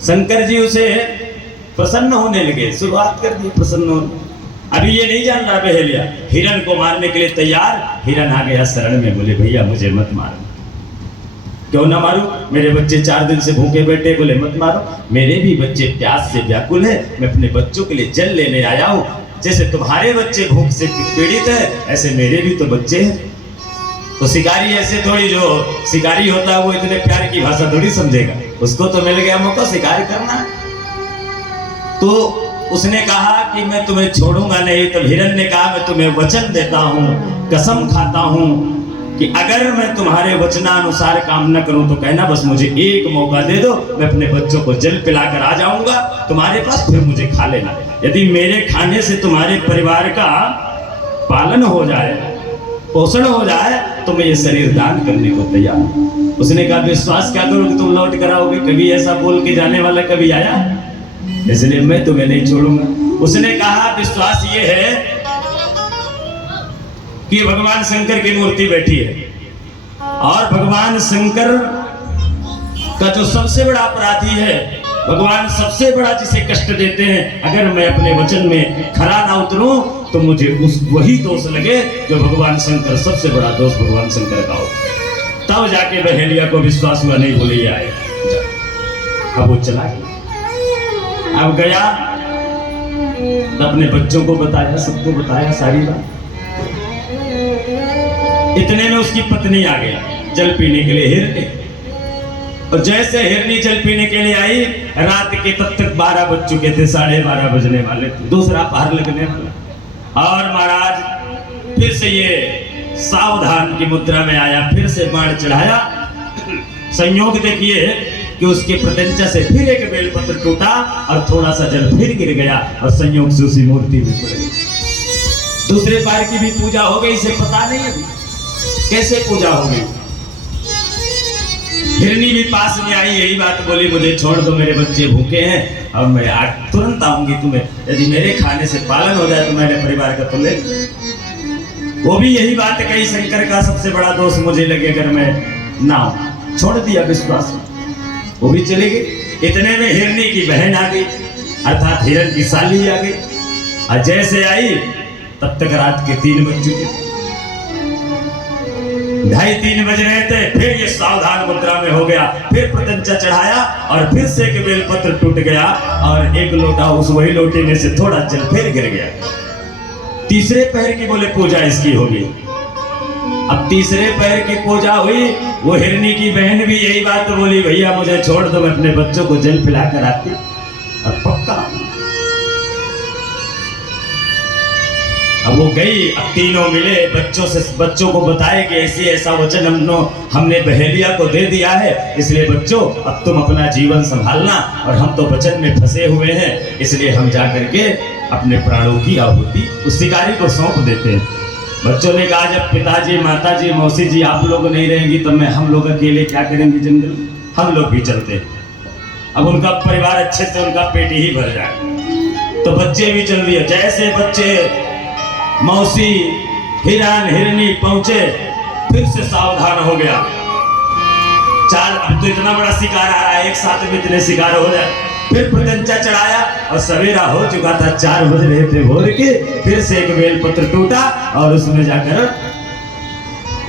शंकर जी उसे प्रसन्न होने लगे, शुरुआत कर दी प्रसन्न होने। अभी ये नहीं जान रहा बहेलिया, हिरण को मारने के लिए तैयार। हिरण आ गया शरण में, बोले भैया मुझे मत मारो। क्यों ना मारूं, मेरे बच्चे 4 दिन से भूखे बैठे। बोले मत मारो, मेरे भी बच्चे प्यास से व्याकुल है, मैं अपने बच्चों के लिए जल लेने आया हूं। जैसे तुम्हारे बच्चे भूख से पीड़ित है, ऐसे मेरे भी तो बच्चे हैं। तो शिकारी ऐसे थोड़ी, जो शिकारी होता है वो इतने प्यार की भाषा थोड़ी समझेगा, उसको तो मिल गया मौका शिकार करना। तो उसने कहा कि मैं तुम्हें छोड़ूंगा नहीं। तब हिरण ने कहा मैं तुम्हें वचन देता हूं, कसम खाता हूं कि अगर मैं तुम्हारे वचनानुसार काम न करूं तो कहना बस मुझे एक मौका दे दो, मैं अपने बच्चों को जल पिलाकर आ जाऊंगा तुम्हारे पास, फिर मुझे खा लेना। यदि मेरे खाने से तुम्हारे परिवार का पालन हो जाए, पोषण हो जाए, तो मैं ये शरीर दान करने को तैयार हूं। उसने कहा विश्वास क्या करो कि तुम लौट कर आओगे, कभी ऐसा बोल के जाने वाला कभी आया, इसलिए मैं तुम्हें नहीं छोड़ूंगा। उसने कहा विश्वास ये है कि भगवान शंकर की मूर्ति बैठी है, और भगवान शंकर का जो सबसे बड़ा अपराधी है, भगवान सबसे बड़ा जिसे कष्ट देते हैं, अगर मैं अपने वचन में खरा ना उतरूं तो मुझे उस वही दोष लगे जो भगवान शंकर, सबसे बड़ा दोष भगवान शंकर का हो। तब जाके बहेलिया को विश्वास हुआ, नहीं बोले ये आएगा। अब वो चला गया। अब गया, अपने बच्चों को बताया, सबको बताया सारी बात। इतने में उसकी पत्नी आ गई जल पीने के लिए, हिरनी। और जैसे हिरनी जल पीने के लिए आई, रात के तब तक 12 बज चुके थे, 12:30 बजने वाले थे, दूसरा पहर लगने वाला। और महाराज फिर से ये सावधान की मुद्रा में आया, फिर से बाण चढ़ाया। संयोग देखिए कि उसके प्रत्यंचा से फिर एक बेलपत्र टूटा और थोड़ा सा जल फिर गिर गया, और संयोग से उसी मूर्ति में पड़ गई। दूसरे पैर की भी पूजा हो गई, इसे पता नहीं अभी कैसे पूजा हो गई। हिरनी भी पास में आई, यही बात बोली, मुझे छोड़ दो, मेरे बच्चे भूखे हैं और मैं आज तुरंत आऊंगी तुम्हें, यदि मेरे खाने से पालन हो जाए तो मेरे परिवार का तो ले। वो भी यही बात कही, शंकर का सबसे बड़ा दोष मुझे लगे अगर मैं ना आऊं। छोड़ दिया विश्वास, वो भी चले गए। इतने में हिरनी की बहन आ गई, अर्थात हिरण की साली आ गई। और जैसे आई तब तक रात के 3 बज चुके, 2:30-3 बज रहे थे। फिर ये सावधान मुद्रा में हो गया, फिर प्रत्यंचा चढ़ाया और फिर से एक बेलपत्र टूट गया, और एक लोटा उस वही लोटे में से थोड़ा जल फिर गिर गया। तीसरे पैर की बोले पूजा इसकी होगी। अब तीसरे पैर की पूजा हुई, वो हिरनी की बहन भी यही बात बोली, भैया मुझे छोड़ दो, मैं अपने बच्चों को जल पिलाकर आती। और पक्का अब वो गई, अब तीनों मिले, बच्चों को बताए कि ऐसा वचन हमने बहेलिया को दे दिया है, इसलिए बच्चों अब तुम अपना जीवन संभालना, और हम तो वचन में फंसे हुए हैं, इसलिए हम जा करके अपने प्राणों की आहुति उस शिकारी को सौंप देते हैं। बच्चों ने कहा जब पिताजी, माताजी, मौसी जी आप लोग नहीं रहेंगी तो हम लोग अकेले क्या करेंगे जंगल, हम लोग भी चलते हैं। अब उनका परिवार अच्छे से, उनका पेट ही भर जाए, तो बच्चे भी चल दिए। जैसे बच्चे मौसी, हिरण, हिरनी पहुंचे, फिर से सावधान हो गया। अब तो इतना बड़ा शिकार आ रहा है, एक साथ में इतने शिकार हो जाए। फिर प्रत्यंचा चढ़ाया और सवेरा हो चुका था, 4 बज रहे थे भोर के। फिर से एक बेलपत्र टूटा और उसमें जाकर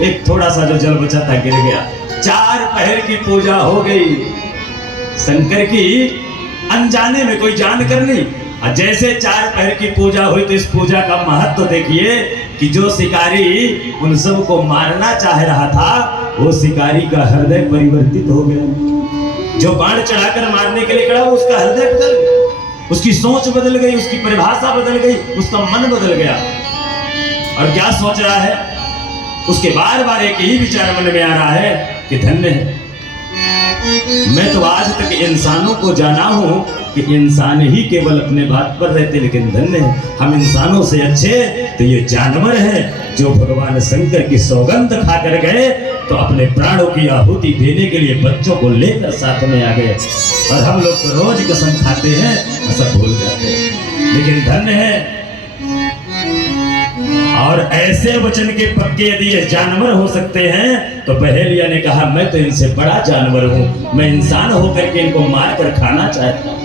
एक थोड़ा सा जो जल बचा था गिर गया। 4 पहर की पूजा हो गई शंकर की, अनजाने में, कोई जानकर नहीं। जैसे 4 पहर की पूजा हुई तो इस पूजा का महत्व देखिए कि जो शिकारी उन सबको मारना चाह रहा था, वो शिकारी का हृदय परिवर्तित हो गया। जो बाण चढ़ाकर मारने के लिए खड़ा वो उसका हृदय बदल गया, उसकी सोच बदल गई, उसकी परिभाषा बदल गई, उसका मन बदल गया। और क्या सोच रहा है, उसके बार बार एक ही विचार मन में आ रहा है कि धन्य है, मैं तो आज तक इंसानों को जाना हूं कि इंसान ही केवल अपने बात पर रहते, लेकिन धन्य है हम इंसानों से अच्छे तो ये जानवर है जो भगवान शंकर की सौगंध खाकर गए, तो अपने प्राणों की आहुति देने के लिए बच्चों को लेकर साथ में आ गए। और हम लोग तो रोज कसम खाते हैं, सब भूल जाते हैं, लेकिन धन्य है और ऐसे वचन के पक्के यदि ये जानवर हो सकते हैं तो बहेलिया ने कहा मैं तो इनसे बड़ा जानवर हूं, मैं इंसान होकर के इनको मार कर खाना चाहता हूं।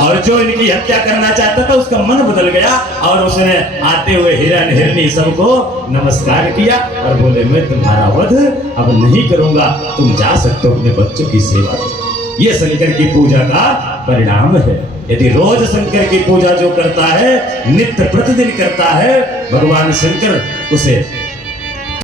और जो इनकी हत्या करना चाहता था उसका मन बदल गया और उसने आते हुए हिरन हिरनी सबको नमस्कार किया और बोले मैं तुम्हारा वध अब नहीं करूंगा, तुम जा सकते हो अपने बच्चों की सेवा करो। ये शंकर की पूजा का परिणाम है। यदि रोज शंकर की पूजा जो करता है, नित्य प्रतिदिन करता है, भगवान शंकर उसे